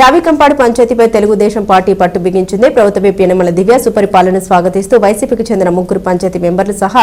Ravikampadu పంచాయతీపై Telugu Desam party పట్టు బిగించింది. ప్రభుత్వ whip దివ్య సుపరిపాలన స్వాగతిస్తూ వైసీపీకి చెందిన ముగ్గురు పంచాయతీ మెంబర్లు సహా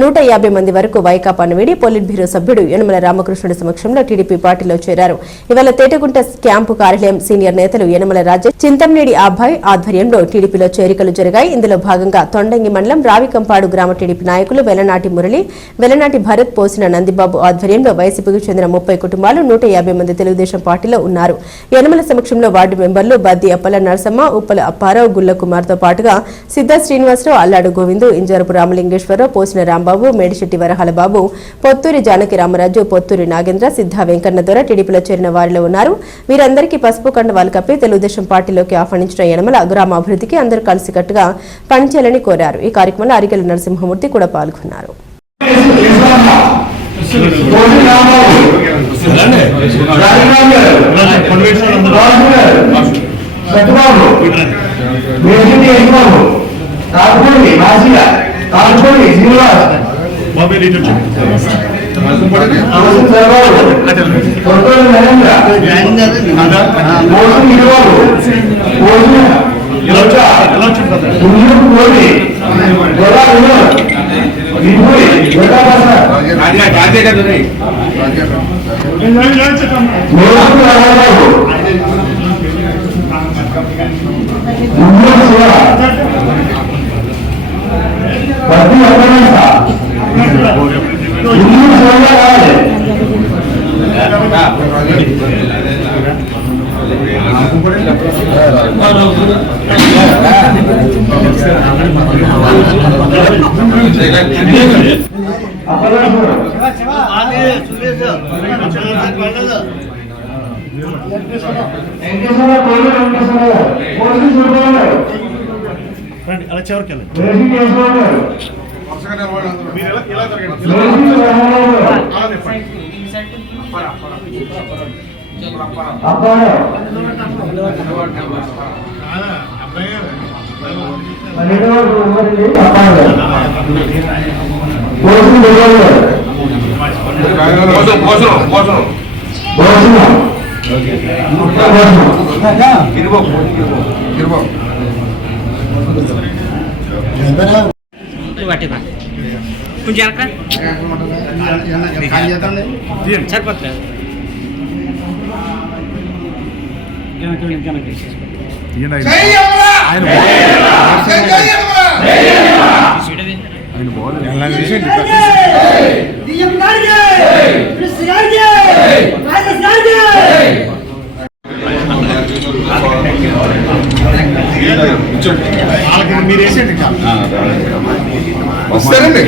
నూట మంది వరకు వైకాపాను వీడి పొలిట్ బ్యూరో సభ్యుడు యనమల రామకృష్ణుడి సమక్షంలో టీడీపీ పార్టీలో చేరారు. ఇవాళ తేటగుంట క్యాంపు కార్యాలయం సీనియర్ నేతలు యనమల రాజేష్ చింతంనేడి అభాయ్ ఆధ్వర్యంలో టీడీపీలో చేరికలు జరిగాయి. ఇందులో భాగంగా తొండంగి మండలం రావికంపాడు గ్రామ టీడీపీ నాయకులు వెలనాటి మురళి వెలనాటి భరత్ పోసిన నందిబాబు ఆధ్వర్యంలో వైసీపీకి చెందిన ముప్పై కుటుంబాలు నూట యాభై మంది తెలుగుదేశం పార్టీలో ఉన్నారు. యనమల సమక్షంలో వార్డు మెంబర్లు బద్ది అప్పల నరసమ్మ ఉప్పల అప్పారావు గుల్ల కుమార్తో పాటుగా సిద్ధ శ్రీనివాసరావు అల్లాడు గోవిందు ఇంజరపు రామలింగేశ్వరరావు పోసిన రాంబాబు మేడిశెట్టి వరహాలబాబు పొత్తూరి జానకి రామరాజు పొత్తూరి నాగేంద్ర సిద్ధ వెంకన్న ద్వారా టీడీపీలో చేరిన వారిలో ఉన్నారు. వీరందరికీ పసుపు కండవాలు కప్పి తెలుగుదేశం పార్టీలోకి ఆహ్వానించిన యనమల గ్రామాభివృద్ధికి అందరూ కలిసికట్టుగా పనిచేయాలని కోరారు. ఈ కార్యక్రమంలో అరికెల నరసింహమూర్తి కూడా పాల్గొన్నారు. సత్యబాబు మేజిటి యశ్బాబు కాకుపూడి మాసియా కాకుపూడి శ్రీనివాస్ అవసరం నరేంద్ర ప్రతి ఇరుబాబు కావాలి అలా చివరికి వెళ్ళండి అబ్బాయి. కొంచెం వెనక సరిపోతుంది తీయండి ఆయన మీరు వేసేయండి వస్తారండి